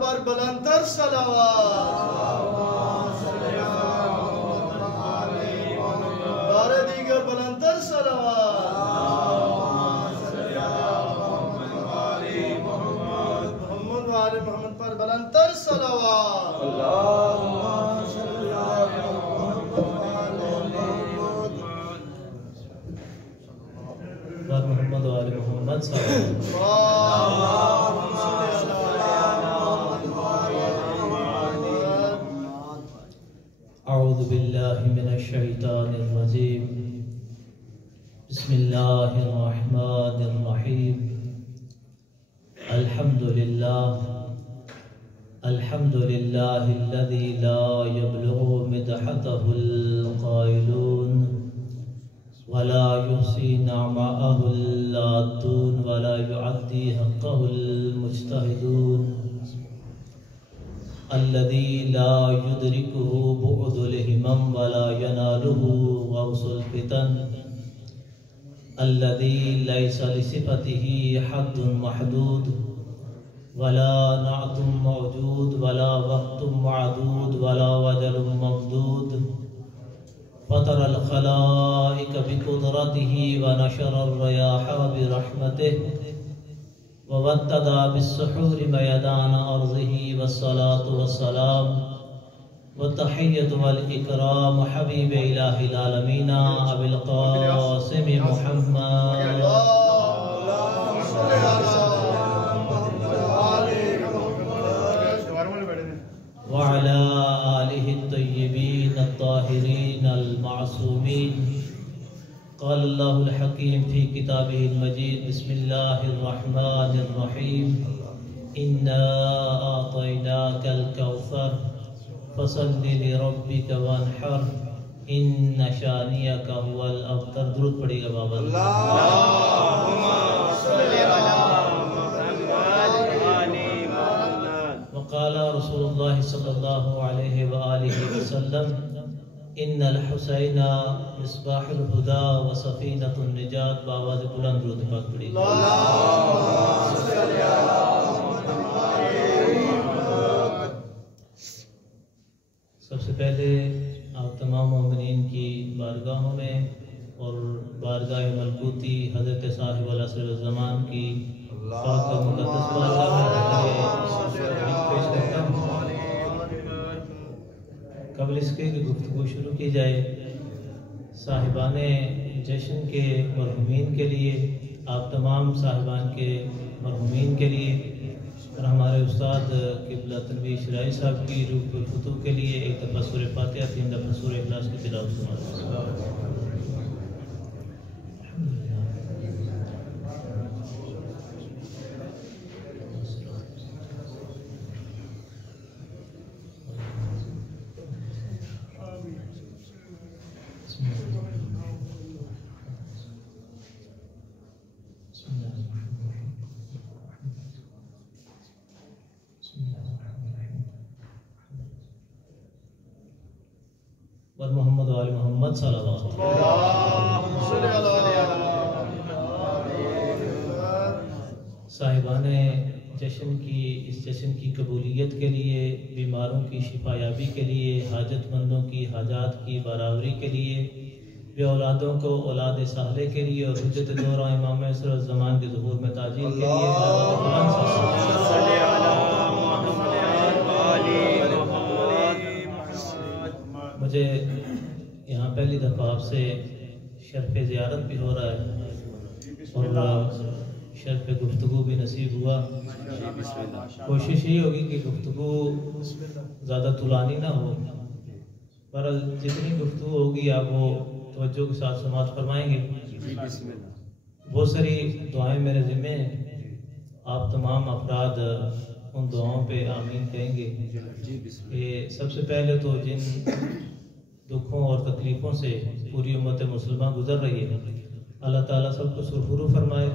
پر بلندتر صلوات بار دیگر بلندتر صلوات محمد و آل محمد پر بلندتر صلوات محمد و آل محمد صلی اللہ علیہ وسلم. اعوذ باللہ من الشیطان الرجیم. بسم اللہ الرحمن الرحیم. الحمد للہ الذی لا یبلغ مدحته القائلون ولا يحصي نعماءه العادون ولا يعدي حقه المجتهدون الذي لا يدركه بعد الهمم ولا يناله غوص الفتن الذي ليس لصفته حد محدود ولا نعت موجود ولا وقت معدود ولا وجل ممدود فطر الخلائق بقدرته ونشر الرياح برحمته ووتد بالسحور ميدان أرضه والصلاة والسلام والتحية والإكرام حبيب إله العالمين أبي القاسم محمد وعلى آله الطيبين الطاهرين المعصومين. قال الله الحكيم في كتابه المجيد. بسم الله الرحمن الرحيم. إنا أعطيناك الكوثر فصل لربك وانحر إن شانئك هو الأبتر. درود پڑھیے گا بابا. اللهم صل على قال رسول الله صلى الله عليه وآله وسلم إن الحسين مصباح الهدى وسفينة النجاة. بآواز بلند درود پاک پڑھیے. سب سے پہلے آپ تمام مومنین کی بارگاہوں میں اور بارگاہ ملکوتی حضرت صاحب العصر والزمان کی پاک و مقدس بارگاہ میں پیش کرتا ہوں. قبل اس کے گفتگو شروع کی جائے، صاحبان جشن کے مرحومین کے لیے، آپ تمام صاحبان کے مرحومین کے لیے اور ہمارے استاد قبلہ تنویر شرائی صاحب کی روح الفتوح کے لیے ایک دفعہ سورہ فاتحہ، 3 دفعہ سورہ اخلاص کی تلاوت سنائیں. اور محمد و آل محمد صلی اللہ علیہ وسلم. صاحبان جشن کی اس جشن کی قبولیت کے لیے، بیماروں کی شفا یابی کے لیے، حاجت مندوں کی حاجات کی برابری کے لیے، بے اولادوں کو اولاد صالح کے لیے اور حجت دورہ امام عصر الزمان کے ظہور میں تاجیل کے لیے مجھے یہاں پہلی دفعہ آپ سے شرف زیارت بھی ہو رہا ہے اور شرف گفتگو بھی نصیب ہوا. کوشش یہی ہوگی کہ گفتگو زیادہ طولانی نہ ہو، پر جتنی گفتگو ہوگی آپ وہ توجہ کے ساتھ سماعت فرمائیں گے. بہت ساری دعائیں میرے ذمہ ہیں، آپ تمام افراد ان دعاؤں پہ آمین کہیں گے. کہ سب سے پہلے تو جن دکھوں اور تکلیفوں سے پوری امت مسلمہ گزر رہی ہے، اللہ تعالیٰ سب کو سرخرو فرمائے.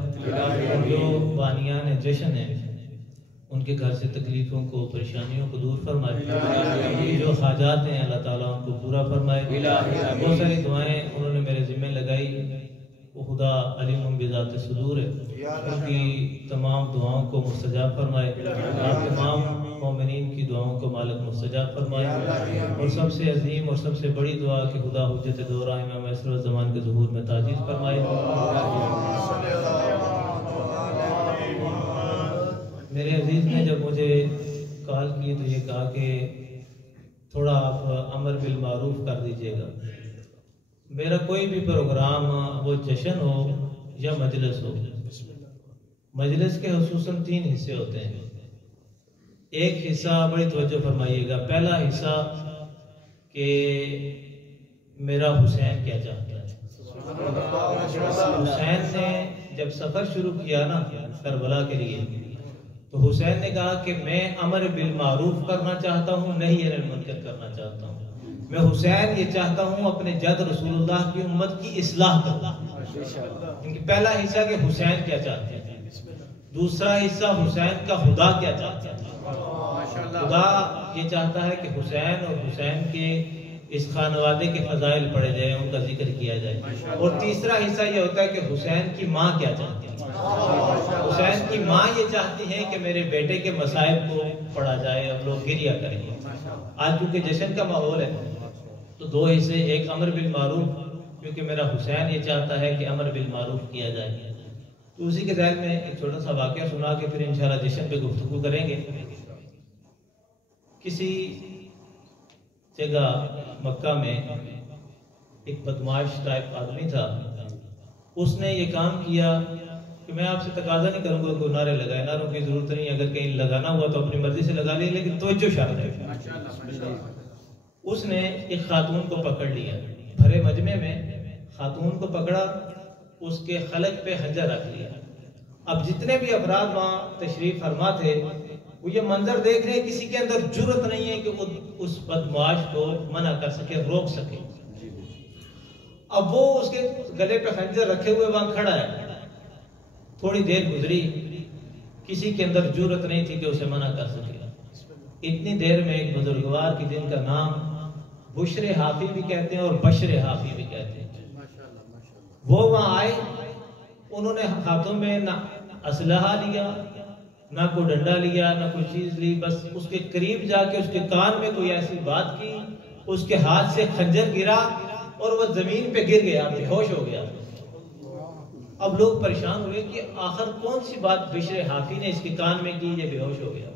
جو بانیان جشن ہیں ان کے گھر سے تکلیفوں کو، پریشانیوں کو دور فرمائے. جو حاجات ہیں اللہ تعالیٰ ان کو پورا فرمائے. بہت ساری دعائیں انہوں نے میرے ذمہ لگائی وہ خدا علیم بذات صدور ہے، ان کی تمام دعاؤں کو مستجاب فرمائے، آپ تمام مومنین کی دعاؤں کو مالک مستجاب فرمائے، اور سب سے عظیم اور سب سے بڑی دعا کہ خدا حجت دورہ امام عصر الزمان کے ظہور میں تاجیل فرمائے۔ میرے عزیز نے جب مجھے کال کی تو یہ کہا کہ تھوڑا آپ امر بالمعروف کر دیجئے گا۔ میرا کوئی بھی پروگرام، وہ جشن ہو یا مجلس ہو، مجلس کے خصوصاً 3 حصے ہوتے ہیں۔ ایک حصہ بڑی توجہ فرمائیے گا، پہلا حصہ کہ میرا حسین کیا چاہتا ہے۔ حسین نے جب سفر شروع کیا نا کربلا کے لیے، تو حسین نے کہا کہ میں امر بالمعروف کرنا چاہتا ہوں، نہی عن المنکر کرنا چاہتا ہوں۔ میں حسین یہ چاہتا ہوں اپنے جد رسول اللہ کی امت کی اصلاح کرنا۔ ان کی پہلا حصہ کہ حسین کیا چاہتے ہیں، دوسرا حصہ حسین کا خدا کیا چاہتا ہے۔ خدا یہ چاہتا ہے کہ حسین اور حسین کے اس خانوادے کے فضائل پڑھے جائیں، ان کا ذکر کیا جائے، اور تیسرا حصہ یہ ہوتا ہے کہ حسین کی ماں کیا چاہتی ہے۔ حسین کی ماں یہ چاہتی ہے کہ میرے بیٹے کے مصائب کو پڑھا جائے اور لوگ گریہ کریں۔ آج چونکہ جشن کا ماحول ہے تو 2 حصے، ایک امر بالمعروف، کیونکہ میرا حسین یہ چاہتا ہے کہ امر بالمعروف کیا جائے۔ تو اسی کے ذہن میں ایک چھوٹا سا واقعہ سنا کے پھر انشاءاللہ جشن پہ گفتگو کریں گے۔ کسی جگہ مکہ میں ایک بدمعاش ٹائپ آدمی تھا، اس نے یہ کام کیا کہ میں آپ سے تقاضا نہیں کروں گا کوئی نعرے لگائے، نعروں کی ضرورت نہیں، اگر کہیں لگانا ہوا تو اپنی مرضی سے لگا لیں، لیکن توجہ شرط ہے۔ اس نے ایک خاتون کو پکڑ لیا، بھرے مجمع میں خاتون کو پکڑا، اس کے خلق پہ خنجر رکھ لیا۔ اب جتنے بھی افراد وہاں تشریف فرما تھے وہ یہ منظر دیکھ رہے ہیں، کسی کے اندر جرأت نہیں ہے کہ وہ اس بدمعاش کو منع کر سکے، روک سکے۔ اب وہ اس کے گلے پہ خنجر رکھے ہوئے وہاں کھڑا ہے۔ تھوڑی دیر گزری، کسی کے اندر جرأت نہیں تھی کہ اسے منع کر سکے۔ اتنی دیر میں ایک بزرگوار کی جن کا نام بشر حافی بھی کہتے ہیں اور بشر حافی بھی کہتے ہیں، وہ وہاں آئے۔ انہوں نے ہاتھوں میں نہ اسلحہ لیا، نہ کوئی ڈنڈا لیا، نہ کوئی چیز لی، بس اس کے قریب جا کے اس کے کان میں کوئی ایسی بات کی، اس کے ہاتھ سے خنجر گرا اور وہ زمین پہ گر گیا، بے ہوش ہو گیا۔ اب لوگ پریشان ہوئے کہ آخر کون سی بات بشر حافی نے اس کے کان میں کی، یہ بے ہوش ہو گیا۔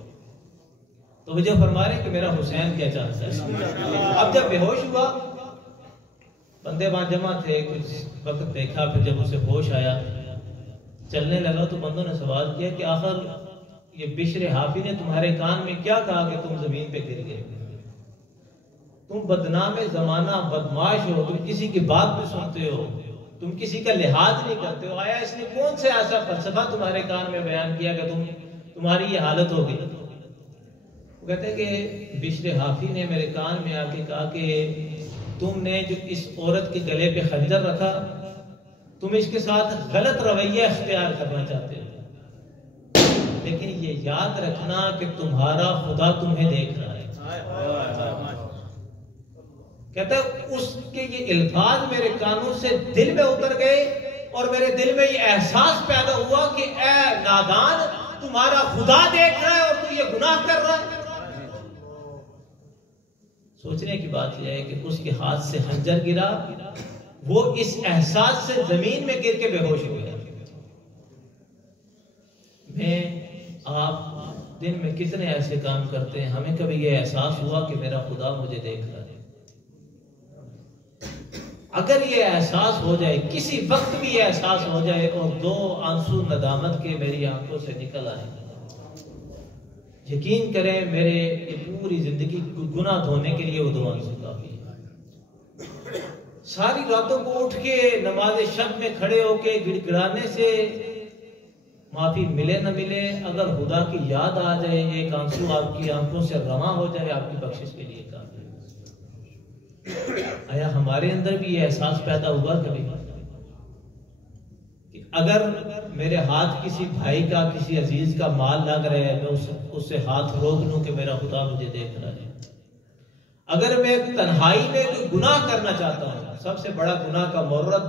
تو مجھے فرما رہے کہ میرا حسین کیا چاہتا ہے۔ اب جب بے ہوش ہوا، بندے وہاں جمع تھے، کچھ وقت دیکھا، پھر جب اسے ہوش آیا، چلنے لگا، تو بندوں نے سوال کیا کہ آخر یہ بشر حافی نے تمہارے کان میں کیا کہا کہ تم زمین پہ گر گئے؟ تم بدنام زمانہ بدمعاش ہو، تم کسی کی بات بھی سنتے ہو، تم کسی کا لحاظ نہیں کرتے ہو، آیا اس نے کون سے ایسا فلسفہ تمہارے کان میں بیان کیا کہ تمہاری یہ حالت ہو گئی؟ وہ کہتے ہیں کہ بشر حافی نے میرے کان میں آ کے کہا کہ تم نے جو اس عورت کے گلے پہ خنجر رکھا، تم اس کے ساتھ غلط رویہ اختیار کرنا چاہتے ہو، لیکن یہ یاد رکھنا کہ تمہارا خدا تمہیں دیکھ رہا ہے۔ کہتا ہے اس کے یہ الفاظ میرے کانوں سے دل میں اتر گئے اور میرے دل میں یہ احساس پیدا ہوا کہ اے نادان، تمہارا خدا دیکھ رہا ہے اور تو یہ گناہ کر رہا ہے۔ سوچنے کی بات یہ ہے کہ اس کے ہاتھ سے خنجر گرا، وہ اس احساس سے زمین میں گر کے بے ہوش ہو گیا۔ میں آپ دن میں کتنے ایسے کام کرتے ہیں، ہمیں کبھی یہ احساس ہوا کہ میرا خدا مجھے دیکھ رہا ہے؟ اگر یہ احساس ہو جائے، کسی وقت بھی یہ احساس ہو جائے اور 2 آنسو ندامت کے میری آنکھوں سے نکل آئے، یقین کریں میرے یہ پوری زندگی گناہ دھونے کے لیے وہ 2 آنسو کافی ہے۔ ساری راتوں کو اٹھ کے نماز شب میں کھڑے ہو کے گڑ گڑانے سے معافی ملے نہ ملے، اگر خدا کی یاد آ جائے، ایک آنسو آپ کی آنکھوں سے رواں ہو جائے، آپ کی بخشش کے لیے کافی ہے۔ آیا ہمارے اندر بھی یہ احساس پیدا ہوا کبھی کہ اگر میرے ہاتھ کسی بھائی کا، کسی عزیز کا مال لگ رہا ہے، میں اس سے ہاتھ روک لوں کہ میرا خدا مجھے دیکھ رہا ہے؟ اگر میں تنہائی میں کوئی گناہ کرنا چاہتا ہوں، سب سے بڑا گناہ کا مورد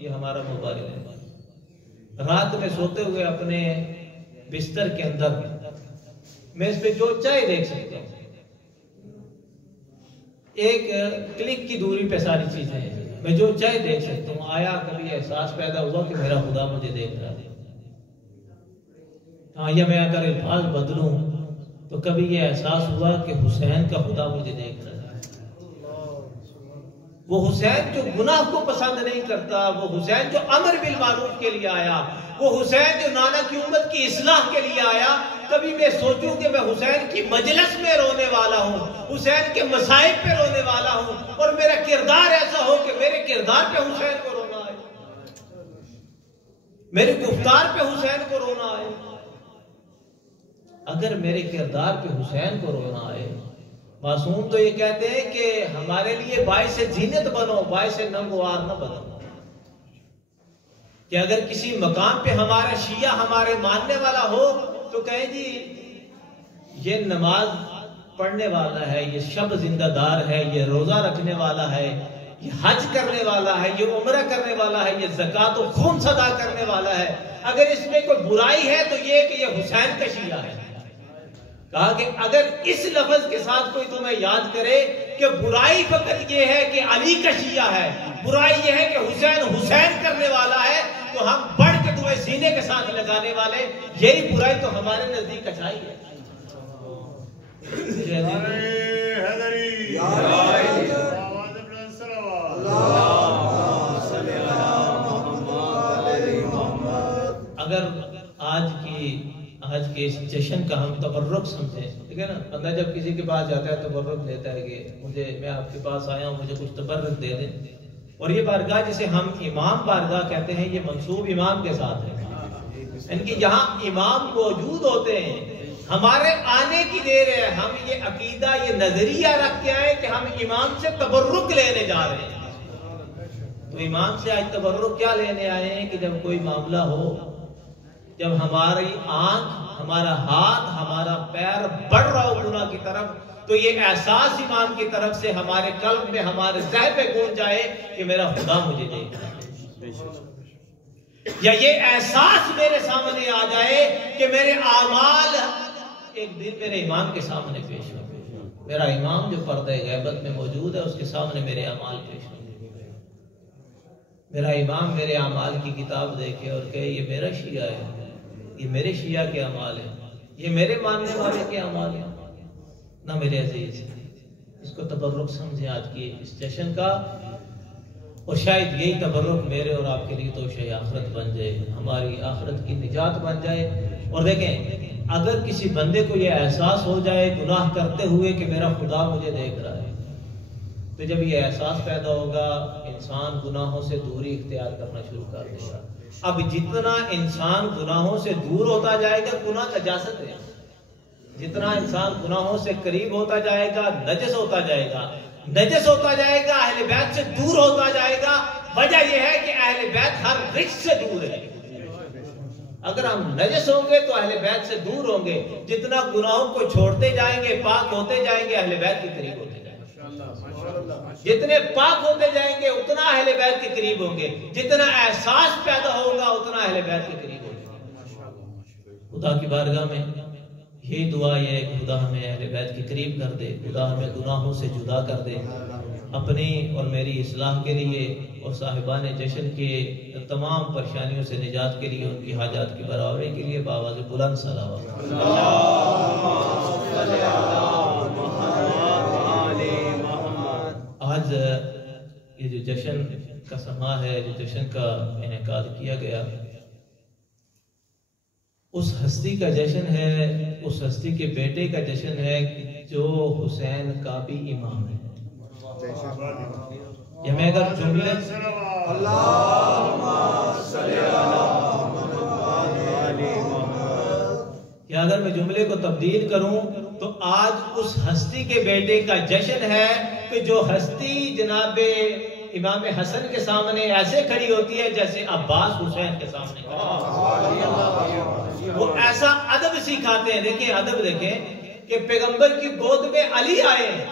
یہ ہمارا موبائل ہے. رات میں سوتے ہوئے اپنے بستر کے اندر میں اس پہ جو چاہے دیکھ سکتا ہوں. ایک کلک کی دوری پہ ساری چیزیں ہیں. میں جو چاہے دیکھ سکتا ہوں. آیا کبھی احساس پیدا ہوا کہ میرا خدا مجھے دیکھ رہا ہے؟ ہاں، یا میں اگر الفاظ بدلوں تو کبھی یہ احساس ہوا کہ حسین کا خدا مجھے دیکھ رہا ہے. وہ حسین جو گناہ کو پسند نہیں کرتا، وہ حسین جو امر بالمعروف کے لیے آیا، وہ حسین جو نانا کی امت کی اصلاح کے لیے آیا. کبھی میں سوچوں کہ میں حسین کی مجلس میں رونے والا ہوں، حسین کے مصائب پہ رونے والا ہوں، اور میرا کردار ایسا ہو کہ میرے کردار پہ حسین کو رونا آئے، میرے گفتار پہ حسین کو رونا آئے. اگر میرے کردار پہ حسین کو رونا آئے، معصوم تو یہ کہتے ہیں کہ ہمارے لیے باعث زینت بنو، باعث نموار نہ بنو. کہ اگر کسی مقام پہ ہمارا شیعہ ہمارے ماننے والا ہو تو کہیں جی یہ نماز پڑھنے والا ہے، یہ شب زندہ دار ہے، یہ روزہ رکھنے والا ہے، یہ حج کرنے والا ہے، یہ عمرہ کرنے والا ہے، یہ زکوٰۃ و خمس ادا کرنے والا ہے. اگر اس میں کوئی برائی ہے تو یہ کہ یہ حسین کا شیعہ ہے. کہا کہ اگر اس لفظ کے ساتھ کوئی تمہیں یاد کرے کہ برائی فقط یہ ہے کہ علی کا شیعہ ہے، برائی یہ ہے کہ حسین کرنے والا ہے، تو ہم بڑھ کے تمہیں سینے کے ساتھ لگانے والے، یہی برائی تو ہمارے نزدیک اچھائی ہے. اگر آج کے اس جشن کا ہم تبرک سمجھیں، ٹھیک ہے نا، بندہ جب کسی کے پاس جاتا ہے تبرک لیتا ہے کہ میں آپ کے پاس آیا ہوں، مجھے کچھ تبرک دے دیں. اور یہ بارگاہ جسے ہم امام بارگاہ کہتے ہیں، یہ منسوب امام کے ساتھ ہے، یعنی کہ جہاں امام موجود ہوتے ہیں، ہمارے آنے کی دیر ہے. ہم یہ عقیدہ، یہ نظریہ رکھ کے آئے کہ ہم امام سے تبرک لینے جا رہے ہیں. تو امام سے آج تبرک کیا لینے آئے ہیں کہ جب کوئی معاملہ ہو، جب ہماری آنکھ، ہمارا ہاتھ، ہمارا پیر بڑھ رہا ہو گناہ کی طرف، تو یہ احساس امام کی طرف سے ہمارے قلب میں، ہمارے ذہن میں گونج جائے کہ میرا خدا مجھے دیکھ رہا ہے. یا یہ احساس میرے سامنے آ جائے کہ میرے اعمال ایک دن میرے امام کے سامنے پیش ہوں. میرا امام جو پردہ غیبت میں موجود ہے، اس کے سامنے میرے اعمال پیش ہوں. میرا امام میرے اعمال کی کتاب دیکھے اور کہے یہ میرا شیعہ ہے، یہ میرے شیعہ کے اعمال ہیں، یہ میرے ماننے والے کے اعمال ہیں. نہ میرے عزیز، اس کو تبرک سمجھیں آج کی اس جشن کا، اور شاید یہی تبرک میرے اور آپ کے لیے تو شاید آخرت بن جائے، ہماری آخرت کی نجات بن جائے. اور دیکھیں، اگر کسی بندے کو یہ احساس ہو جائے گناہ کرتے ہوئے کہ میرا خدا مجھے دیکھ رہا ہے، تو جب یہ احساس پیدا ہوگا، انسان گناہوں سے دوری اختیار کرنا شروع کر دے گا. اب جتنا انسان گناہوں سے دور ہوتا جائے گا، گناہ نجاست ہے، جتنا انسان گناہوں سے قریب ہوتا جائے گا نجس ہوتا جائے گا، نجس ہوتا جائے گا، اہل بیت سے دور ہوتا جائے گا. وجہ یہ ہے کہ اہل بیت ہر رجس سے دور ہے. اگر ہم نجس ہوں گے تو اہل بیت سے دور ہوں گے. جتنا گناہوں کو چھوڑتے جائیں گے، پاک ہوتے جائیں گے، اہل بیت کے قریب ہوتے جائیں گے. جتنے پاک ہوتے جائیں گے اتنا اہل بیت کے قریب ہوں گے. جتنا احساس پیدا ہوگا اتنا اہل بیت کے قریب ہوں گے. خدا کی بارگاہ میں یہی دعا یہ ہے کہ خدا ہمیں اہل بیت کے قریب کر دے، خدا ہمیں گناہوں سے جدا کر دے. اپنی اور میری اصلاح کے لیے اور صاحبان جشن کے تمام پریشانیوں سے نجات کے لیے، ان کی حاجات کی برابری کے لیے بآواز بلند صلوات. آج یہ جو جشن کا سما ہے، جو جشن کا انعقاد کیا گیا، اس ہستی کا جشن ہے، اس ہستی کے بیٹے کا جشن ہے جو حسین کا بھی امام ہے. یا میں اگر جملے یا اگر میں جملے کو تبدیل کروں تو آج اس ہستی کے بیٹے کا جشن ہے کہ جو ہستی جناب امام حسن کے سامنے ایسے کھڑی ہوتی ہے جیسے عباس حسین کے سامنے کھڑی. وہ ایسا ادب سکھاتے ہیں. دیکھیں ادب دیکھیں کہ پیغمبر کی گود میں علی آئے ہیں.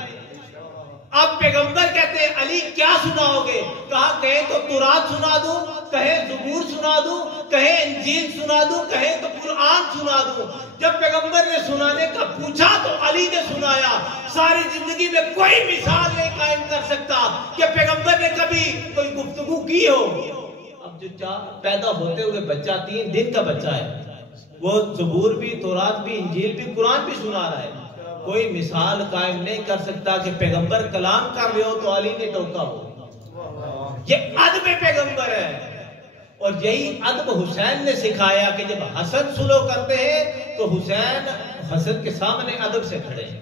اب پیغمبر کہتے ہیں علی کیا سناؤ گے؟ کہا کہیں تو تورات سنا دوں، کہیں زبور سنا دوں، کہیں انجیل سنا دوں، کہیں تو قرآن سنا دوں۔ جب پیغمبر نے سنانے کا پوچھا تو علی نے سنایا۔ ساری زندگی میں کوئی مثال نہیں قائم کر سکتا کہ پیغمبر نے کبھی کوئی گفتگو کی ہو۔ اب جو پیدا ہوتے ہوئے بچہ 3 دن کا بچہ ہے، وہ زبور بھی، تورات بھی، انجیل بھی، قرآن بھی سنا رہا ہے۔ کوئی مثال قائم نہیں کر سکتا کہ پیغمبر کلام کر رہے ہو تو علی نے ٹوکا ہو۔ یہ ادب پیغمبر ہے، اور یہی ادب حسین نے سکھایا کہ جب حسن سلو کرتے ہیں تو حسین حسن کے سامنے ادب سے کھڑے ہیں،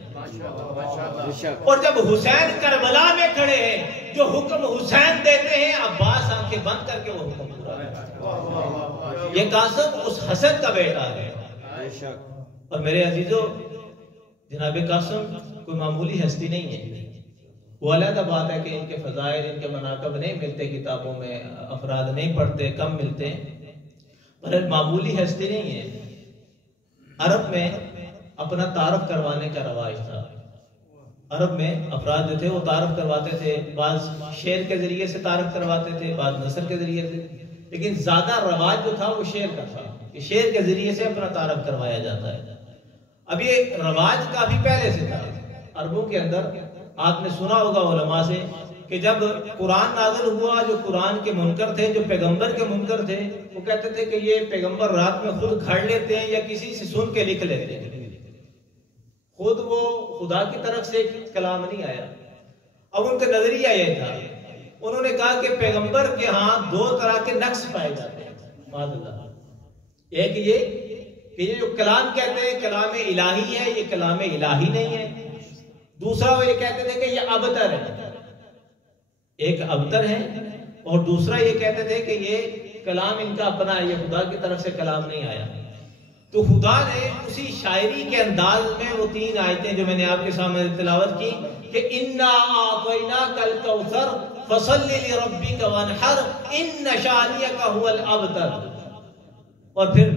اور جب حسین کربلا میں کھڑے ہیں جو حکم حسین دیتے ہیں عباس آنکھیں بند کر کے وہ حکم پورا کرتے ہیں۔ یہ قاسم اس حسن کا بیٹا ہے۔ اور میرے عزیزو، جناب قاسم کوئی معمولی ہستی نہیں ہے۔ وہ علیحدہ بات ہے کہ ان کے فضائل، ان کے مناقب نہیں ملتے کتابوں میں، افراد نہیں پڑھتے، کم ملتے ہیں، پر معمولی ہستی نہیں ہے۔ عرب میں اپنا تعارف کروانے کا رواج تھا۔ عرب میں افراد جو تھے وہ تعارف کرواتے تھے، بعض شعر کے ذریعے سے تعارف کرواتے تھے، بعض نثر کے ذریعے سے، لیکن زیادہ رواج جو تھا وہ شعر کا تھا کہ شعر کے ذریعے سے اپنا تعارف کروایا جاتا ہے۔ اب یہ رواج کافی پہلے سے تھا عربوں کے اندر۔ آپ نے سنا ہوگا علماء سے کہ جب قرآن نازل ہوا، جو قرآن کے منکر تھے، جو پیغمبر کے منکر تھے، وہ کہتے تھے کہ یہ پیغمبر رات میں خود گھڑ لیتے ہیں یا کسی سے سن کے لکھ لیتے ہیں، خود وہ خدا کی طرف سے کلام نہیں آیا۔ اب ان کا نظریہ یہ تھا، انہوں نے کہا کہ پیغمبر کے ہاں 2 طرح کے نقص پائے جاتے ہیں معاذ اللہ۔ ایک یہ کہ یہ جو کلام کہتے ہیں کلام الہی ہے، یہ کلام الہی نہیں ہے۔ دوسرا وہ یہ کہتے تھے کہ یہ ابتر ہے، ایک ابتر ہے، اور دوسرا یہ کہتے تھے کہ یہ کلام ان کا اپنا ہے، یہ خدا کی طرف سے کلام نہیں آیا۔ تو خدا نے اسی شاعری کے انداز میں وہ 3 آیتیں جو میں نے آپ کے سامنے تلاوت کی کہ اِنَّا أَعْطَيْنَاكَ الْكَوْثَرَ فَصَلِّ لِرَبِّكَ وَانْحَرْ إِنَّ شَانِئَكَ هُوَ الْأَبْتَرُ۔ اور پھر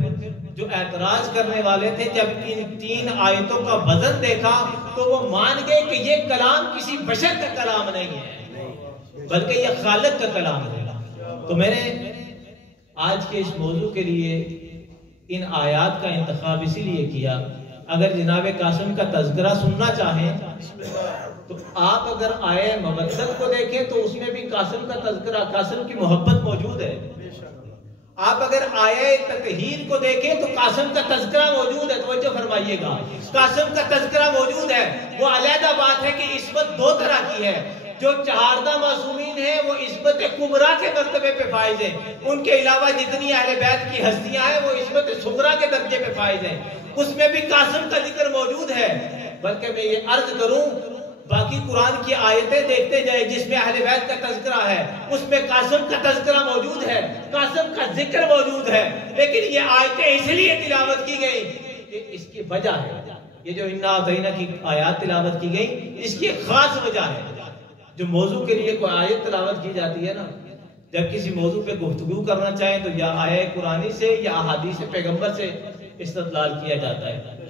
جو اعتراض کرنے والے تھے جب ان 3 آیتوں کا وزن دیکھا تو وہ مان گئے کہ یہ کلام کسی بشر کا کلام نہیں ہے بلکہ یہ خالق کا کلام ہے۔ تو میں نے آج کے اس موضوع کے لیے ان آیات کا انتخاب اسی لیے کیا۔ اگر جناب قاسم کا تذکرہ سننا چاہیں تو آپ اگر آئے مودت کو دیکھیں تو اس میں بھی قاسم کا تذکرہ، قاسم کی محبت موجود ہے۔ آپ اگر آیہ تطہیر کو دیکھیں تو قاسم کا تذکرہ موجود ہے، توجہ فرمائیے گا، قاسم کا تذکرہ موجود ہے۔ وہ علیحدہ بات ہے کہ عصمت 2 طرح کی ہے۔ جو 4 معصومین ہیں وہ عصمت کبریٰ کے مرتبے پہ فائز ہیں، ان کے علاوہ جتنی اہل بیت کی ہستیاں ہیں وہ عصمت صغریٰ کے درجے پہ فائز ہیں، اس میں بھی قاسم کا ذکر موجود ہے۔ بلکہ میں یہ عرض کروں باقی قرآن کی آیتیں دیکھتے جائے جس میں اہل بیت کا تذکرہ ہے، اس میں قاسم کا تذکرہ موجود ہے، قاسم کا ذکر موجود ہے، لیکن یہ آیتیں اس لیے تلاوت کی گئی کہ اس کی وجہ ہے۔ یہ جو اِنَّا أَعْطَيْنَاكَ کی آیات تلاوت کی گئی اس کی خاص وجہ ہے۔ جو موضوع کے لیے کوئی آیت تلاوت کی جاتی ہے نا، جب کسی موضوع پہ گفتگو کرنا چاہیں تو یا آیہ قرآنی سے یا احادیث پیغمبر سے استدلال کیا جاتا ہے۔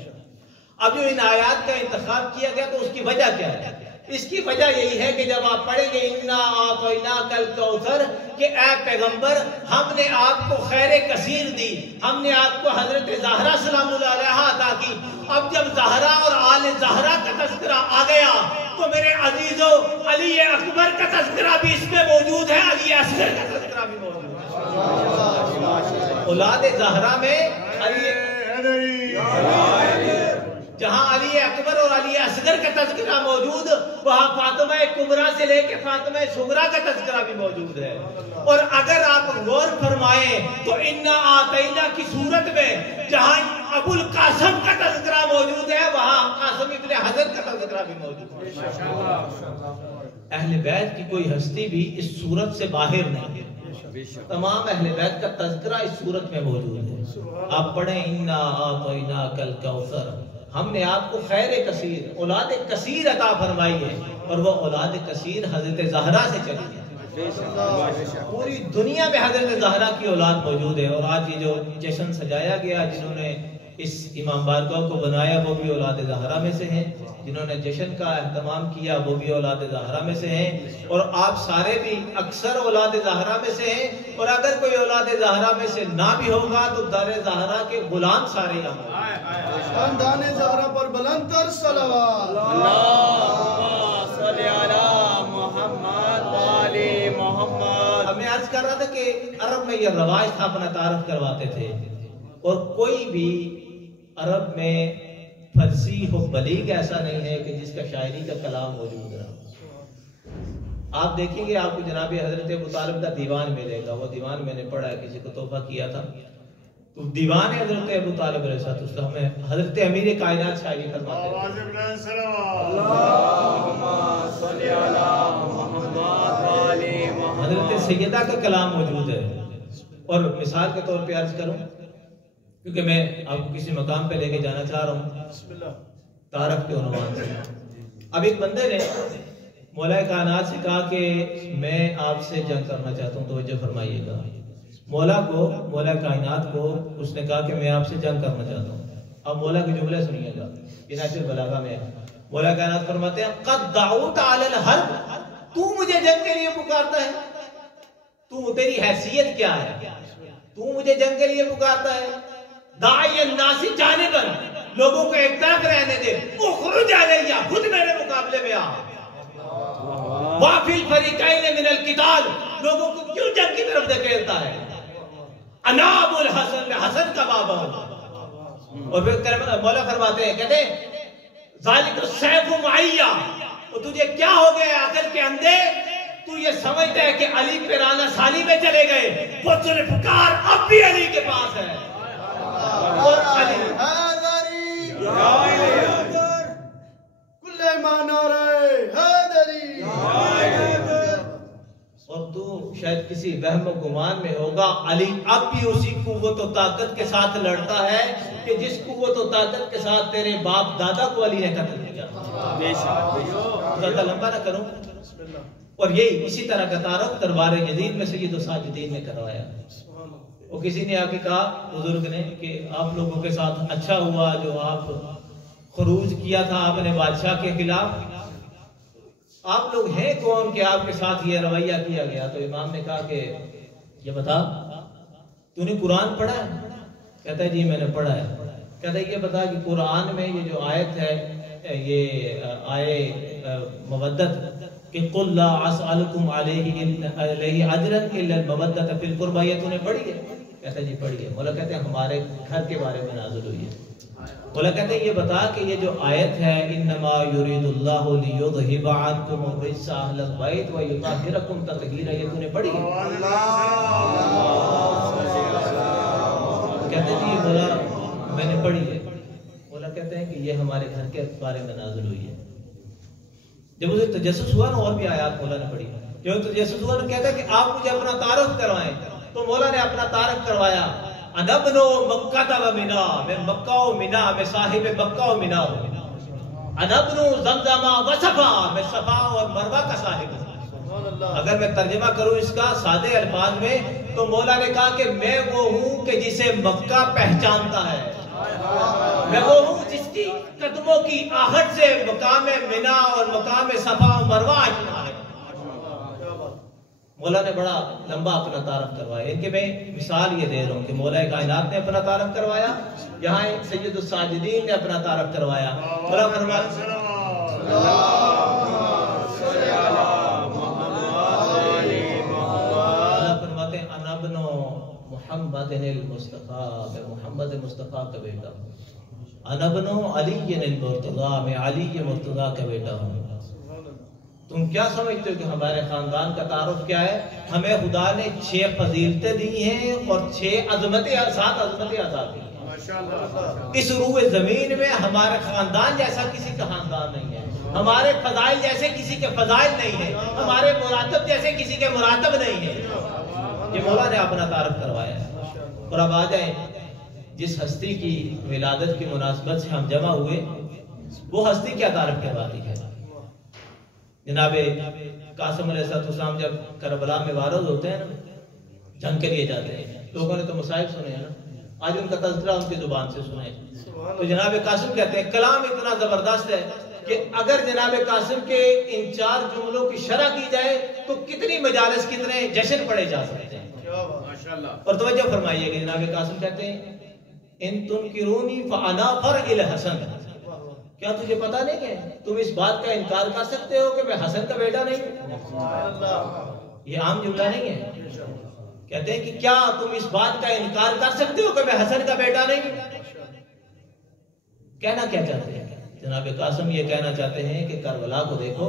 اب جو ان آیات کا انتخاب کیا گیا تو اس کی وجہ کیا ہے؟ اس کی وجہ یہی ہے کہ جب آپ پڑھیں گے اِنَّا أَعْطَيْنَاكَ الْكَوْثَرَ کہ اے پیغمبر ہم نے آپ کو خیر کثیر دی، ہم نے آپ کو حضرت زہرا سلام اللہ علیہا عطا کی۔ اب جب زہرا اور آل زہرا کا تذکرہ آ گیا تو میرے عزیزو علی اکبر کا تذکرہ بھی اس میں موجود ہے، علی اصغر کا تذکرہ بھی موجود ہے۔ اولاد زہرا میں جہاں علی اکبر اور علی اصغر کا تذکرہ موجود، وہاں فاطمہ کبریٰ سے لے کے فاطمہ صغریٰ کا تذکرہ بھی موجود ہے۔ اور اگر آپ غور فرمائیں تو اِنَّا أَعْطَيْنَا کی صورت میں جہاں ابو القاسم کا تذکرہ موجود ہے وہاں قاسم ابن حضر کا تذکرہ بھی موجود ہے۔ اہل بیت کی کوئی ہستی بھی اس صورت سے باہر نہیں ہے، تمام اہل بیت کا تذکرہ اس صورت میں موجود ہے۔ آپ پڑھیں اِنَّا أَعْطَيْنَاكَ الْكَوْثَرَ، ہم نے آپ کو خیر کثیر، اولاد کثیر عطا فرمائی ہے، اور وہ اولاد کثیر حضرت زہرا سے چلی ہے۔ پوری دنیا میں حضرت زہرا کی اولاد موجود ہے۔ اور آج یہ جو جشن سجایا گیا، جنہوں نے اس امام بارگاہ کو بنایا وہ بھی اولاد زہرا میں سے ہیں، جنہوں نے جشن کا اہتمام کیا وہ بھی اولاد زہرا میں سے ہیں، اور آپ سارے بھی اکثر اولاد زہرا میں سے ہیں، اور اگر کوئی اولاد زہرا میں سے نہ بھی ہوگا تو در زہرا کے غلام سارے یہاں ہیں۔ خاندان زہرا پر بلند تر صلوات۔ اللہم صلی علی محمد وآل محمد۔ اب میں عرض کر رہا تھا کہ عرب میں یہ رواج تھا، اپنا تعارف کرواتے تھے، اور کوئی بھی عرب میں فصیح و بلیغ ایسا نہیں ہے کہ جس کا شاعری کا کلام موجود رہا۔ آپ دیکھیں گے آپ کو جناب حضرت ابو طالب کا دیوان ملے گا، وہ دیوان میں نے پڑھا ہے، کسی کو تحفہ کیا تھا، تو دیوان حضرت ابو طالب علیہ السلام میں حضرت امیر کائنات شاعری فرماتے ہیں۔ اللہم صلی علی محمد وآل محمد۔ حضرت سیدہ کا کلام موجود ہے، اور مثال کے طور پہ عرض کروں، کیونکہ میں آپ کو کسی مقام پہ لے کے جانا چاہ رہا ہوں تعارف کے عنوان سے۔ اب ایک بندے نے مولا کائنات سے کہا کہ میں آپ سے جنگ کرنا چاہتا ہوں، توجہ فرمائیے گا۔ مولا کائنات کو اس نے کہا کہ میں آپ سے جنگ کرنا چاہتا ہوں۔ اب مولا کے جملے سنیے گا، یہ نہج البلاغہ میں ہے۔ مولا کائنات فرماتے ہیں قد دعوت علی الحرب، تو مجھے جنگ کے لیے پکارتا ہے، تو تیری حیثیت کیا ہے، تو مجھے جنگ کے لیے پکارتا ہے؟ داعی الناس جانباً، لوگوں کو ایک طرف رہنے دے، اخرج علیہ، خود میرے مقابلے میں آ، وافی الفریقین من القتال، لوگوں کو کیوں جنگ کی طرف دھکیلتا ہے؟ انا ابو الحسن، میں حسن کا بابا ہوں۔ اور پھر مولا فرماتے ہیں، کہتے ہیں ذالک السیف معیہ، اور تجھے کیا ہو گیا عقل کے اندھے، تو یہ سمجھتا ہے کہ علی پہ رانا سالی میں چلے گئے، وہ ذوالفقار اب بھی علی کے پاس ہے، اور علی حیدری کل مانا رہے حیدری، اور تو شاید کسی وہم و گمان میں ہوگا، علی اب بھی اسی قوت و طاقت کے ساتھ لڑتا ہے کہ جس قوت و طاقت کے ساتھ تیرے باپ دادا کو علی نے قتل کیا۔ زیادہ لمبا نہ کروں، اور یہی اسی طرح کا تعارف دربار جدید میں سید الساجدین نے کروایا۔ وہ کسی نے آ کے کہا بزرگ نے کہ آپ لوگوں کے ساتھ اچھا ہوا جو آپ خروج کیا تھا آپ نے بادشاہ کے خلاف، آپ لوگ ہیں کون کہ آپ کے ساتھ یہ رویہ کیا گیا؟ تو امام نے کہا کہ یہ بتا تو نے قرآن پڑھا ہے؟ کہتا ہے جی میں نے پڑھا ہے۔ کہتا ہے یہ بتا کہ قرآن میں یہ جو آیت ہے، یہ آئے مودت کہ قل لا اسألکم علیہ اجرا الا المودۃ فی القربى، یہ تو نے پڑھی ہے؟ کہتا ہے جی پڑھی ہے۔ مولا کہتے ہیں ہمارے گھر کے بارے میں نازل ہوئی ہے۔ مولا کہتے ہیں یہ بتا کہ یہ جو آیت ہے انما یرید اللہ لیذھب عنکم الرجس اہل البیت ویطہرکم تطہیرا، یہ تو نے پڑھی ہے؟ کہتے ہیں جی مولا میں نے پڑھی ہے۔ مولا کہتے ہیں کہ یہ ہمارے گھر کے بارے میں نازل ہوئی ہے۔ جب اسے تجسس ہوا نا، اور بھی آیات مولا نے پڑھی، جب تجسس ہوا نا کہتا ہے کہ آپ مجھے اپنا تعارف کروائیں، تو مولا نے اپنا تعارف کروایا، انا ابن مکہ و منا، میں مکہ و منا، میں صاحب مکہ و منا ہوں، انا ابن زمزم و صفا، میں صفا اور مروہ کا صاحب ہوں۔ اگر میں ترجمہ کروں اس کا سادے الفاظ میں تو مولا نے کہا کہ میں وہ ہوں کہ جسے مکہ پہچانتا ہے، میں وہ ہوں جس کی قدموں کی آہٹ سے مقام منا اور مقام صفا و مروہ آشنا ہے۔ مولا نے بڑا لمبا اپنا تعارف کروایا۔ ان کے میں مثال یہ دے رہا ہوں کہ مولا کائنات نے اپنا تعارف کروایا، یہاں ایک سید الساجدین نے اپنا تعارف کروایا۔ مولا فرماتے ہیں انا ابن محمد المصطفیٰ، میں محمد مصطفیٰ کا بیٹا ہوں، انا ابن علی المرتضیٰ، میں علی مرتضیٰ کا بیٹا ہوں۔ تم کیا سمجھتے ہو کہ ہمارے خاندان کا تعارف کیا ہے؟ ہمیں خدا نے 6 فضیلتیں دی ہیں اور 7 عظمتیں عطا کی ہیں۔ اس روح زمین میں ہمارے خاندان جیسا کسی کا خاندان نہیں ہے، ہمارے فضائل جیسے کسی کے فضائل نہیں ہیں، ہمارے مراتب جیسے کسی کے مراتب نہیں ہیں۔ یہ مولا نے اپنا تعارف کروایا ہے۔ اور اب آ جائیں جس ہستی کی ولادت کی مناسبت سے ہم جمع ہوئے، وہ ہستی کیا تعارف کرواتی ہے؟ جناب قاسم علیہ السلام جب کربلا میں وارد ہوتے ہیں نا، جنگ کے لیے جاتے ہیں، لوگوں نے تو مصائب سنے ہیں نا، آج ان کا تذکرہ ان کی زبان سے سنیں. تو جناب قاسم کہتے ہیں کلام اتنا زبردست ہے کہ اگر جناب قاسم کے ان 4 جملوں کی شرح کی جائے تو کتنی مجالس کتنے جشن پڑے جا سکتے ہیں. اور توجہ فرمائیے کہ جناب قاسم کہتے ہیں ان تنکرونی فانا فرع الحسن. کیا تجھے پتا نہیں ہے تم اس بات کا انکار کر سکتے ہو کہ میں حسن کا بیٹا نہیں ہوں؟ یہ عام جملہ نہیں ہے. کہتے ہیں کہ کیا تم اس بات کا انکار کر سکتے ہو کہ میں حسن کا بیٹا نہیں ہوں؟ کہنا کیا چاہتے ہیں جناب قاسم؟ یہ کہنا چاہتے ہیں کہ کربلا کو دیکھو.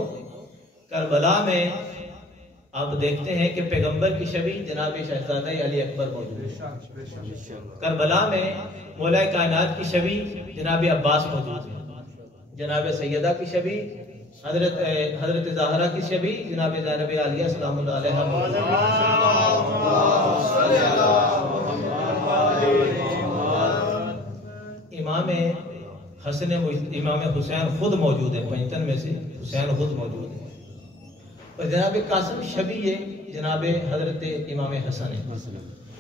کربلا میں آپ دیکھتے ہیں کہ پیغمبر کی شبیہ جناب شہزادہ علی اکبر موجود ہے. کربلا میں مولا کائنات کی شبیہ جناب عباس موجود ہے. جناب سیدہ کی شبیہ حضرت زہرا کی شبیہ جناب زینب عالیہ سلام اللہ علیہا. امام حسین خود موجود ہے. 55 میں سے حسین خود موجود ہے. اور جناب قاسم شبیہ جناب حضرت امام حسن ہے.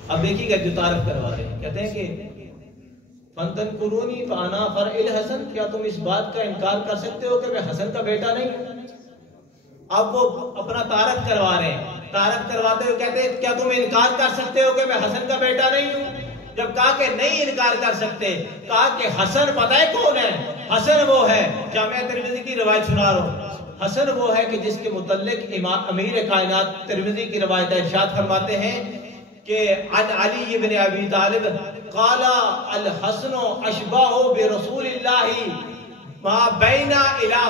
اب دیکھیے گا جو تعارف کروا رہے ہیں کہتے ہیں کہ فَنْتَنْ قُرُونِي فَأَنَا فَرْعِ الْحَسَن. کیا تم اس بات کا انکار کر سکتے ہو کہ میں حسن کا بیٹا نہیں ہوں؟ اب وہ اپنا تعارف کروا رہے ہیں. تعارف کرواتے ہوئے کہتے ہیں کیا تم انکار کر سکتے ہو کہ میں حسن کا بیٹا نہیں ہوں؟ جب کہا کہ نہیں انکار کر سکتے, کہا کہ حسن پتہ ہے کون ہے؟ حسن وہ ہے, جامعہ ترمذی کی روایت سنا رہا ہوں, حسن وہ ہے کہ جس کے متعلق امیر کائنات ترمذی کی روایت ارشاد فرماتے ہیں کہ عن علی بن ابی طالب قال الحسن اشبہ برسول اللہ ما بین الی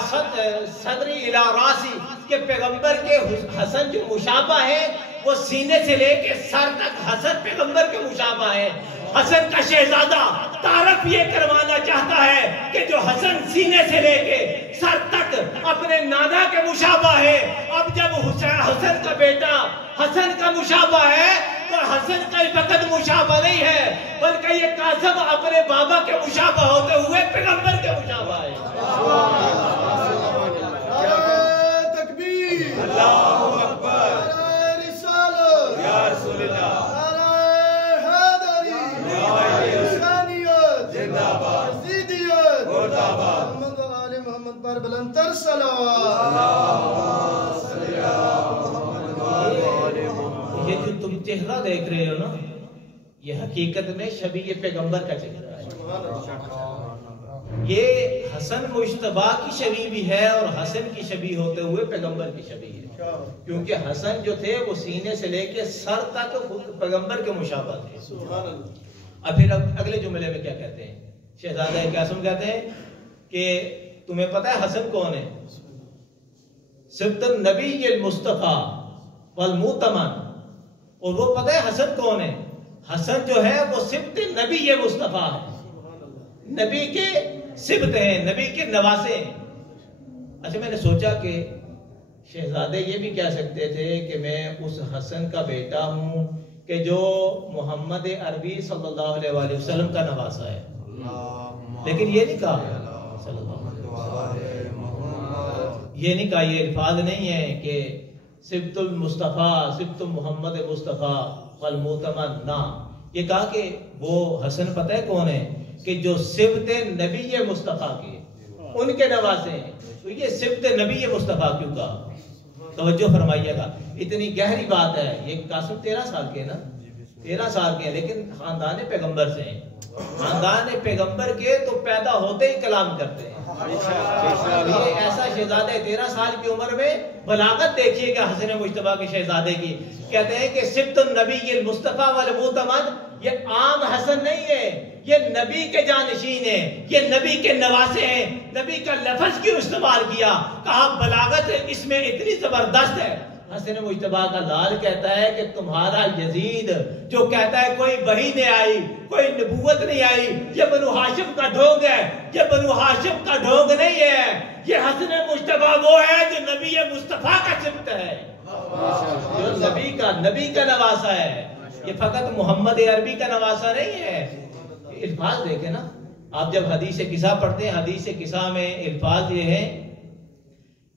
صدری الی راسی, کہ پیغمبر کے حسن جو مشابہ ہے وہ سینے سے لے کے سر تک حسن پیغمبر کے مشابہ ہے. حسن کا شہزادہ تعارف یہ کروانا چاہتا ہے کہ جو حسن سینے سے لے کے سر تک اپنے نانا کے مشابہ ہے. اب جب حسن کا بیٹا حسن کا مشابہ ہے تو حسن کا فقط مشابہ نہیں ہے بلکہ یہ قاسم اپنے بابا کے مشابہ ہوتے ہوئے پیغمبر کے مشابہ ہے. تکبیر, اللہ اکبر, رسالت, یا رسول اللہ, زندہ باد, یزیدیت, مردہ باد. محمد و آل محمد پر بلندتر صلوات. یہ جو تم چہرہ دیکھ رہے ہو نا, یہ حقیقت میں شبیہ پیغمبر کا چہرہ ہے. یہ حسن مجتبی کی شبیہ بھی ہے اور حسن کی شبیہ ہوتے ہوئے پیغمبر کی شبیہ ہے, کیونکہ حسن جو تھے وہ سینے سے لے کے سر تک پیغمبر کے مشابہ تھے. اب پھر اگلے جملے میں کیا کہتے ہیں شہزادہ قاسم کہتے ہیں کہ تمہیں پتہ ہے حسن کون ہے؟ سبط النبی المصطفیٰ والمؤتمن. اور وہ پتہ ہے حسن کون ہے؟ حسن جو ہے وہ سبط نبی مصطفیٰ ہے, نبی کے سبط ہیں, نبی کے نواسے ہیں. اچھا میں نے سوچا کہ شہزادے یہ بھی کہہ سکتے تھے کہ میں اس حسن کا بیٹا ہوں کہ جو محمد عربی صلی اللہ علیہ وآلہ وسلم کا نواسا ہے, لیکن یہ نہیں کہا صلی اللہ علیہ وسلم. یہ نہیں کہا, یہ الفاظ نہیں ہے کہ سبط المصطفیٰ, سبط محمد مصطفیٰ والمؤتمن, نہ, یہ کہا کہ وہ حسن پتہ ہے کون ہے کہ جو سبط نبی مصطفیٰ کے ان کے نواسے ہیں. تو یہ سبط نبی مصطفیٰ کیوں کہا؟ توجہ فرمائیے گا, اتنی گہری بات ہے. یہ قاسم 13 سال کے نا, 13 سال کے ہیں, لیکن خاندان پیغمبر سے ہیں. خاندان پیغمبر کے تو پیدا ہوتے ہی کلام کرتے ہیں. یہ ایسا شہزادہ 13 سال کی عمر میں بلاغت دیکھیے گا حسن مجتبی کے شہزادے کی. کہتے ہیں کہ سبط النبی المصطفیٰ والمؤتمن, یہ عام حسن نہیں ہے, یہ نبی کے جانشین ہیں, یہ نبی کے نواسے ہیں. نبی کا لفظ کیوں استعمال کیا؟ کہا بلاغت اس میں اتنی زبردست ہے. حسن مجتبی کا لال کہتا ہے کہ تمہارا یزید جو کہتا ہے کوئی وحی نہیں آئی, کوئی نبوت نہیں آئی, یہ بنو ہاشم کا ڈھونگ ہے. یہ بنو ہاشم کا ڈھونگ نہیں ہے, یہ حسن مجتبی وہ ہے جو نبی مصطفیٰ کا سبط ہے, جو نبی کا نواسا ہے. یہ فقط محمد عربی کا نواسا نہیں ہے. الفاظ دیکھیں نا آپ, جب حدیث قصہ پڑھتے ہیں, حدیث قصہ میں الفاظ یہ ہیں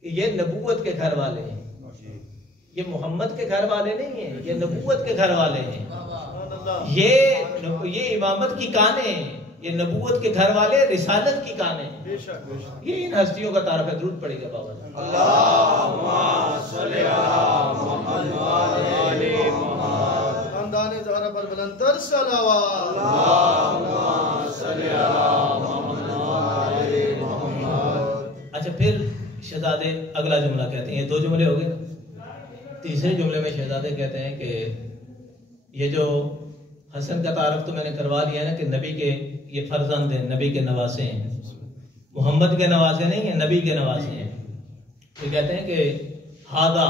کہ یہ نبوت کے گھر والے ہیں, یہ محمد کے گھر والے نہیں ہیں, یہ نبوت کے گھر والے ہیں. یہ امامت کی کانیں، یہ نبوت کے گھر والے، رسالت کی کانیں، بے شک بے شک. یہ ان ہستیوں کا تعارف ہے. درود پڑے گا بابا. اللہم صلی علی محمد وعلی آل محمد. خاندان زہرا پر بلند تر صلوات. اللہم صلی علی محمد وعلی محمد. اچھا پھر شہزادے اگلا جملہ کہتے ہیں. یہ دو جملے ہو گئے. تیسرے جملے میں شہزادے کہتے ہیں کہ یہ جو حسن کا تعارف تو میں نے کروا لیا نا کہ نبی کے یہ فرزند ہیں، نبی کے نواسے ہیں، محمد کے نواسے نہیں ہیں، نبی کے نواسے ہیں. تو کہتے ہیں کہ ہادہ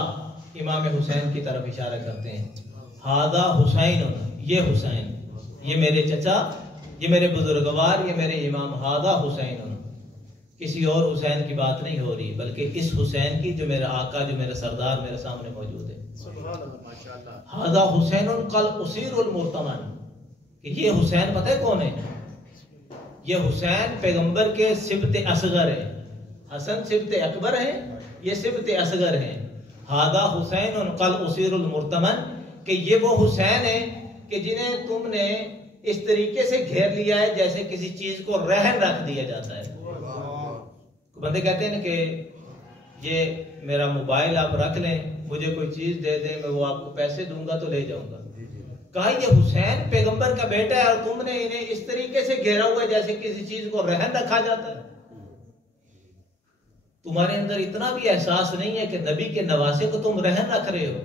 امام حسین کی طرف اشارہ کرتے ہیں. ہادہ حسین، یہ حسین، یہ میرے چچا، یہ میرے بزرگوار، یہ میرے امام. ہادہ حسین، کسی اور حسین کی بات نہیں ہو رہی بلکہ اس حسین کی جو میرا آقا، جو میرا سردار میرے سامنے موجود ہے. سبحان اللہ ماشاءاللہ. ہادہ حسین قل اسیر المرتمن، کہ یہ حسین پتہ ہے کون ہے؟ یہ حسین پیغمبر کے سبط اصغر ہے. حسن سبط اکبر ہے، یہ سبط اصغر ہے. ہادہ حسین قل اسیر المرتمن، کہ یہ وہ حسین ہے کہ جنہیں تم نے اس طریقے سے گھیر لیا ہے جیسے کسی چیز کو رہن رکھ دیا جاتا ہے. بندے کہتے ہیں نا کہ یہ میرا موبائل آپ رکھ لیں، مجھے کوئی چیز دے دیں، میں وہ آپ کو پیسے دوں گا تو لے جاؤں گا. کہا یہ حسین پیغمبر کا بیٹا ہے اور تم نے انہیں اس طریقے سے گھیرا ہوا ہے جیسے کسی چیز کو رہن رکھا جاتا ہے. تمہارے اندر اتنا بھی احساس نہیں ہے کہ نبی کے نواسے کو تم رہن رکھ رہے ہو.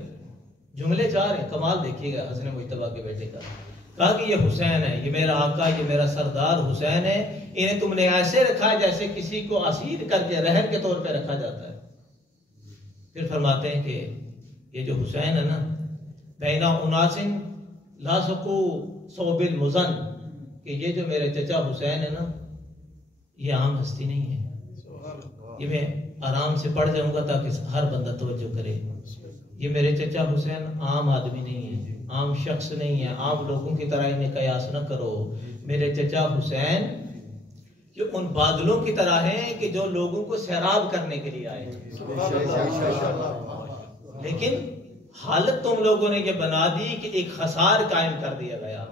جملے چار ہیں، کمال دیکھیے گا حسن مجتبیٰ کے بیٹے کا. کہا کہ یہ حسین ہے، یہ میرا آقا، یہ میرا سردار حسین ہے. انہیں تم نے ایسے رکھا جیسے کسی کو اسیر کر کے رہن کے طور پہ رکھا جاتا ہے. پھر فرماتے ہیں کہ یہ جو حسین ہے نا، بینا اناسن لا سکو صوب المزن، کہ یہ جو میرے چچا حسین ہے نا، یہ عام ہستی نہیں ہے. یہ میں آرام سے پڑھ جاؤں گا تاکہ ہر بندہ توجہ کرے. یہ میرے چچا حسین عام آدمی نہیں ہے، عام شخص نہیں ہے، عام لوگوں کی طرح انہیں قیاس نہ کرو. میرے چچا حسین جو ان بادلوں کی طرح ہیں کہ جو لوگوں کو سیراب کرنے کے لیے آئے. لیکن حالت تم لوگوں نے یہ بنا دی کہ ایک حصار قائم کر دیا گیا.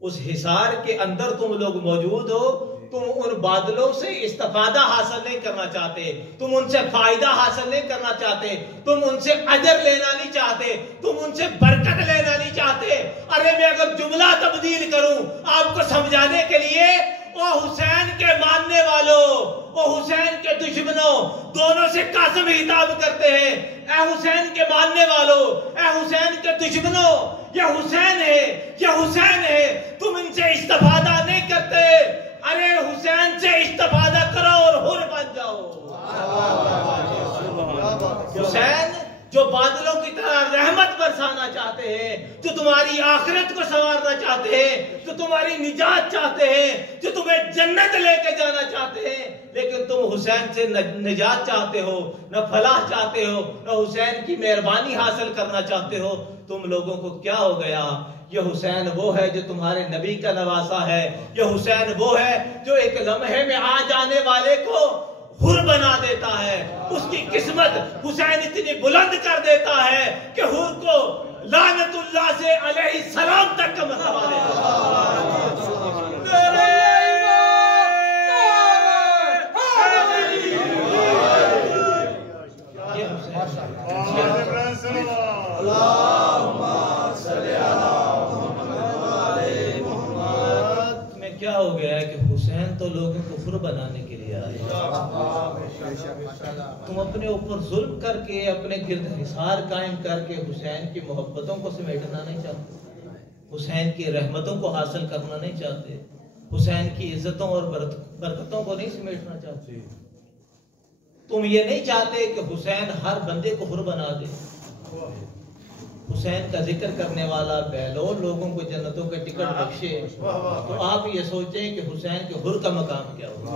اس حصار کے اندر تم لوگ موجود ہو. تم ان بادلوں سے استفادہ حاصل نہیں کرنا چاہتے، تم ان سے فائدہ حاصل نہیں کرنا چاہتے، تم ان سے اجر لینا نہیں چاہتے، تم ان سے برکت لینا نہیں چاہتے. ارے میں اگر جملہ تبدیل کروں آپ کو سمجھانے کے لیے، او حسین کے ماننے والوں، او حسین کے دشمنوں، دونوں سے قاسم خطاب کرتے ہیں. اے حسین کے ماننے والوں، اے حسین کے دشمنوں، یہ حسین ہے، یہ حسین ہے. تم ان سے استفادہ نہیں کرتے. ارے حسین سے استفادہ کرو اور حر بن جاؤ. حسین جو بادلوں کی طرح رحمت برسانا چاہتے ہیں، جو تمہاری آخرت کو سنوارنا چاہتے ہیں، جو تمہاری نجات چاہتے ہیں، جو تمہیں جنت لے کے جانا چاہتے ہیں. لیکن تم حسین سے نجات چاہتے ہو، نہ فلاح چاہتے ہو، نہ حسین کی مہربانی حاصل کرنا چاہتے ہو. تم لوگوں کو کیا ہو گیا؟ یہ حسین وہ ہے جو تمہارے نبی کا نواسا ہے. یہ حسین وہ ہے جو ایک لمحے میں آ جانے والے کو حر بنا دیتا ہے. اس کی قسمت حسین اتنی بلند کر دیتا ہے کہ حر کو لعنت اللہ سے علیہ السلام تک کا مرتبہ دیتا ہے. کیا ہو گیا ہے کہ حسین تو لوگوں کو حر بنانے کے لیے آئے. تم اپنے اوپر ظلم کر کے، اپنے گرد حصار قائم کر کے حسین کی محبتوں کو سمیٹنا نہیں چاہتے، حسین کی رحمتوں کو حاصل کرنا نہیں چاہتے، حسین کی عزتوں اور برکتوں کو نہیں سمیٹنا چاہتے. تم یہ نہیں چاہتے کہ حسین ہر بندے کو حر بنا دے. حسین کا ذکر کرنے والا بہلول لوگوں کو جنتوں کے ٹکٹ بخشے، تو آپ یہ سوچیں کہ حسین کے حر کا مقام کیا ہوگا.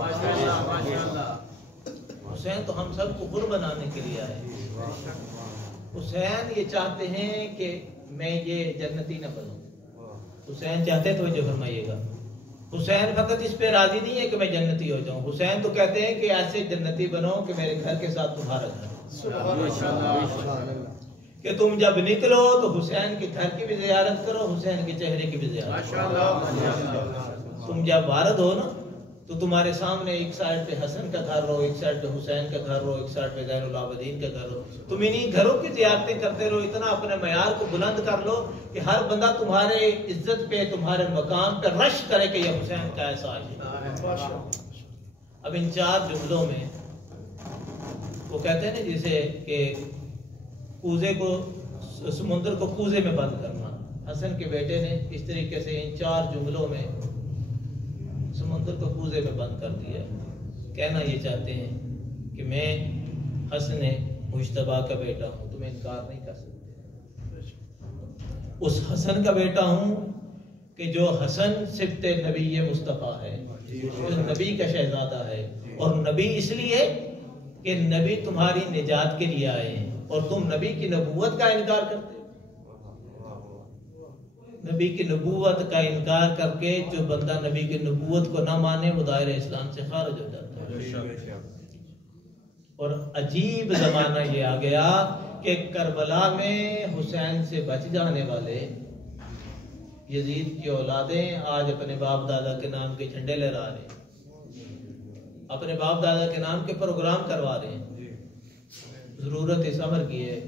حسین تو ہم سب کو حر بنانے کے لیے آئے. حسین یہ چاہتے ہیں کہ میں یہ جنتی نہ بنوں. حسین چاہتے تو جو فرمائیے گا، حسین فقط اس پہ راضی نہیں ہے کہ میں جنتی ہو جاؤں. حسین تو کہتے ہیں کہ ایسے جنتی بنو کہ میرے گھر کے ساتھ تمہارا گھر. کہ تم جب نکلو تو حسین کے گھر کی بھی زیارت کرو، حسین کے چہرے کی بھی زیارت کرو۔ تم جب وارد ہو نا تو تمہارے سامنے ایک سائڈ پہ حسن کا گھر ہو، ایک سائڈ پہ حسین کا گھر ہو، ایک سائڈ پہ زین العابدین کا گھر ہو، تم انہی گھروں کی زیارتیں کرتے رہو، اتنا اپنے معیار کو بلند کر لو کہ ہر بندہ تمہارے عزت پہ، تمہارے مقام پہ رش کرے کہ یہ حسین کا ایسا ہے۔ اب ان 4 جملوں میں وہ کہتے ہیں نا جسے کہ کوزے کو، سمندر کو کوزے میں بند کرنا، حسن کے بیٹے نے اس طریقے سے ان 4 جملوں میں سمندر کو کوزے میں بند کر دیا۔ کہنا یہ چاہتے ہیں کہ میں حسن مجتبیٰ کا بیٹا ہوں، تمہیں انکار نہیں کر سکتے، اس حسن کا بیٹا ہوں کہ جو حسن صفت نبی مصطفیٰ ہے، جو نبی کا شہزادہ ہے، اور نبی اس لیے کہ نبی تمہاری نجات کے لیے آئے ہیں اور تم نبی کی نبوت کا انکار کرتے ہو۔ نبی کی نبوت کا انکار کر کے جو بندہ نبی کی نبوت کو نہ مانے وہ دائرہ اسلام سے خارج ہو جاتا ہے۔ اور عجیب زمانہ یہ آ گیا کہ کربلا میں حسین سے بچ جانے والے یزید کی اولادیں آج اپنے باپ دادا کے نام کے جھنڈے لہرا رہے ہیں، اپنے باپ دادا کے نام کے پروگرام کروا رہے ہیں۔ ضرورت اس امر کی ہے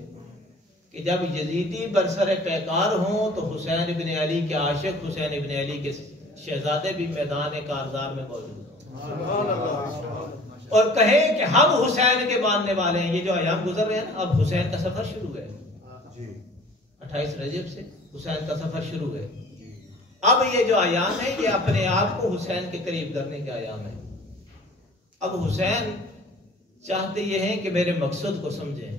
کہ جب یزیدی برسر پیکار ہوں تو حسین ابن علی کے عاشق، حسین ابن علی کے شہزادے بھی میدان کارزار میں موجود ہیں اور کہیں کہ ہم حسین کے ماننے والے ہیں۔ یہ جو ایام گزر رہے ہیں اب حسین کا سفر شروع ہے، 28 رجب سے حسین کا سفر شروع ہے۔ اب یہ جو ایام ہے یہ اپنے آپ کو حسین کے قریب کرنے کے ایام ہے۔ اب حسین چاہتے یہ ہیں کہ میرے مقصد کو سمجھیں۔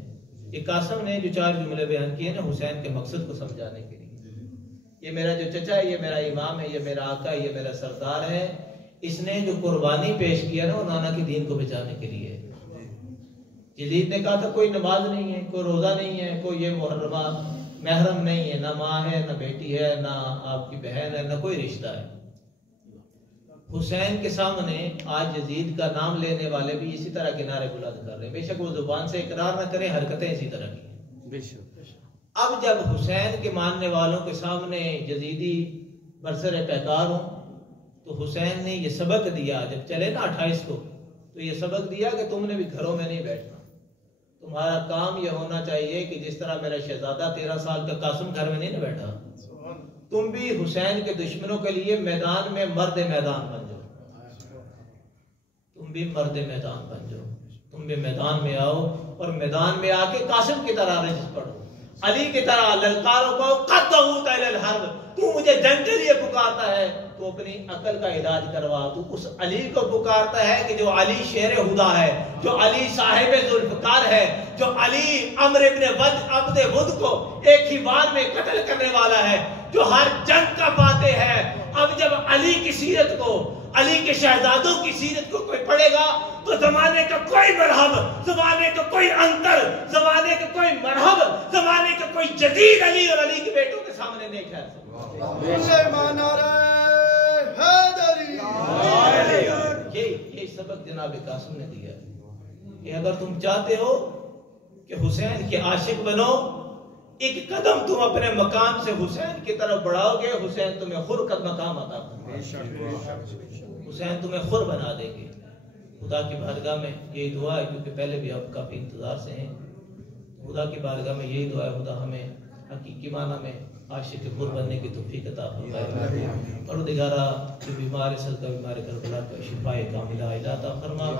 یہ قاسم نے جو 4 جملے بیان کیے نا حسین کے مقصد کو سمجھانے کے لیے، یہ میرا جو چچا ہے، یہ میرا امام ہے، یہ میرا آقا ہے، یہ میرا سردار ہے، اس نے جو قربانی پیش کیا نا وہ نانا کے دین کو بچانے کے لیے۔ یزید نے کہا تھا کوئی نماز نہیں ہے، کوئی روزہ نہیں ہے، کوئی یہ محرمہ محرم نہیں ہے، نہ ماں ہے، نہ بیٹی ہے، نہ آپ کی بہن ہے، نہ کوئی رشتہ ہے۔ حسین کے سامنے آج یزید کا نام لینے والے بھی اسی طرح کے نعرے بلند کر رہے ہیں، بے شک وہ زبان سے اقرار نہ کریں، حرکتیں اسی طرح کی۔ اب جب حسین کے ماننے والوں کے سامنے یزیدی برسر پیکار ہوں تو حسین نے یہ سبق دیا، جب چلے نا 28 کو تو یہ سبق دیا کہ تم نے بھی گھروں میں نہیں بیٹھنا، تمہارا کام یہ ہونا چاہیے کہ جس طرح میرا شہزادہ 13 سال کا قاسم گھر میں نہیں نہ بیٹھا، تم بھی حسین کے دشمنوں کے لیے میدان میں مرد میدان بن جاؤ، تم بھی مرد میدان بن جاؤ، تم بھی میدان میں آؤ اور میدان میں آ کے قاسم کی طرح رجز پڑھو، علی کی طرح للکاروں کو قد دعوت الی الحرب، تو مجھے جنگ کے لیے پکارتا ہے تو اپنی عقل کا علاج کروا، تو اس علی کو پکارتا ہے کہ جو علی شیر خدا ہے، جو علی صاحب ذوالفقار ہے، جو علی عمرو ابن عبد ود کو ایک ہی بار میں قتل کرنے والا ہے، جو ہر جنگ کا فاتح ہے۔ اب جب علی کی سیرت کو، علی کے شہزادوں کی سیرت کو کوئی پڑھے گا تو زمانے کا کوئی مرحب، زمانے کا کوئی انتر، زمانے کا کوئی مرحب، زمانے کا کوئی جدید علی اور علی کے بیٹوں کے سامنے نہیں ٹھہر سکتا۔ یہ سبق جناب قاسم نے دیا کہ اگر تم چاہتے ہو کہ حسین کے عاشق بنو، ایک قدم تم اپنے مقام سے حسین کی طرف بڑھاؤ گے، حسین تمہیں خور کا مقام عطا کرے گا، حسین تمہیں خور بنا دے گے۔ خدا کی بارگاہ میں یہی دعا ہے، کیونکہ پہلے بھی آپ کافی انتظار سے ہیں، خدا کی بارگاہ میں یہی دعا ہے خدا ہمیں حقیقی معنی میں عاشق خور بننے کی توفیق عطا فرمائے، پروردگارا جو بیمار صدقہ بیمار کربلا کا شفاء کاملہ عطا فرما،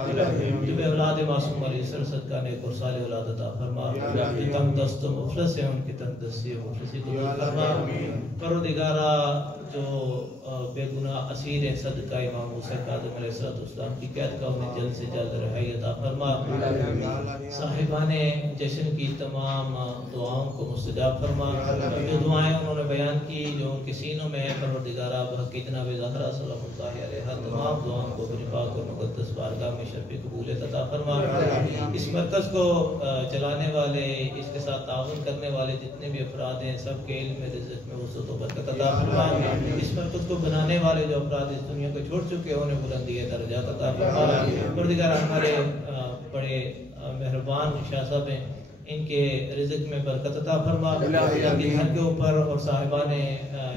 جو بے اولاد معصوم علی سر صدقہ نیک اور صالح اولاد عطا فرما، جو تنگ دست و مفلس ہیں ان کی تنگ دستی و مفلسی کو دور فرما، پروردگارا جو بے گناہ اسیر ہیں صدقہ امام موسیٰ کاظم علیہ السلام کی قید کا انہیں جلد سے جلد رہائی عطا فرما، صاحبان جشن کی تمام دعاؤں کو مستجاب فرما، جو دعائیں انہوں نے بیان کی جو ان کے سینوں میں ہے، پروردگارہ بحق جناب زہرا صلی اللہ علیہ تمام دعاؤں کو اپنی پاک اور مقدس بارگاہ میں شرف قبول عطا فرما۔ اس مرکز کو چلانے والے، اس کے ساتھ تعاون کرنے والے جتنے بھی افراد ہیں سب کے علم میں، رزق میں وسعت و برکت عطا فرما۔ اس مرکز کو بنانے والے جو افراد اس دنیا کو چھوڑ چکے ہیں انہیں بلندی درجات عطا فرما۔ پروردگارہ ہمارے بڑے مہربان شاہ صاحب ہیں، ان کے رزق میں برکت عطا فرما، ان کے گھر کے اوپر اور صاحبان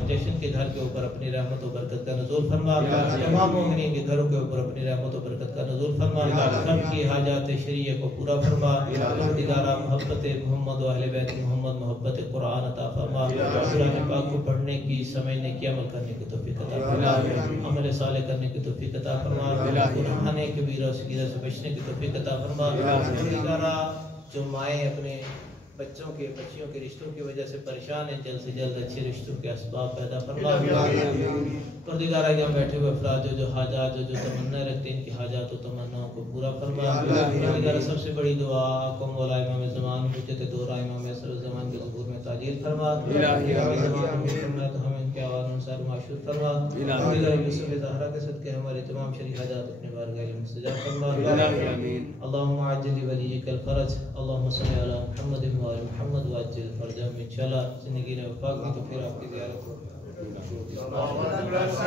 جشن کے گھر کے اوپر اپنی رحمت و برکت کا نزول فرما، تمام مومنین کے گھروں کے اوپر اپنی رحمت و برکت کا نزول فرما، سب کی حاجات شریعہ کو پورا فرما، پروردگارا محبت محمد و اہل بیت محمد، محبت قرآن عطا فرما، قرآن پاک کو پڑھنے کی، سمجھنے کی، عمل کرنے کی توفیق عطا فرما، عمل صالح کرنے کی توفیق عطا فرما، گناہ کبیرہ و صغیرہ سے بچنے کی توفیق عطا فرما، پروردگارا جو مائیں اپنے بچوں کے بچیوں کے رشتوں کی وجہ سے پریشان ہیں، جلد سے جلد اچھے رشتوں کے اسباب پیدا فرما، پروردگارا یہاں بیٹھے ہوئے افراد جو حاجات جو تمنا رکھتے ہیں، ان کی حاجات و تمناؤں کو پورا فرما، پروردگارا سب سے بڑی دعا کو مولا امام زمان حجت دورہ امام عصر الزمان کے ظہور میں تعجیل فرما، تو ہمیں ان کے آواز انصار معشور فرما، پروردگارا یوسف زہرا کے صدقے ہمارے تمام شرعی حاجات اپنے بارگاہ میں مستجاب فرما، اللہم عجل ولیک الفرج، اللہم صلی علی محمد و آل محمد وعجل فرجہم، انشاءاللہ زندگی نے وفاق دی تو پھر آپ کی زیارت کو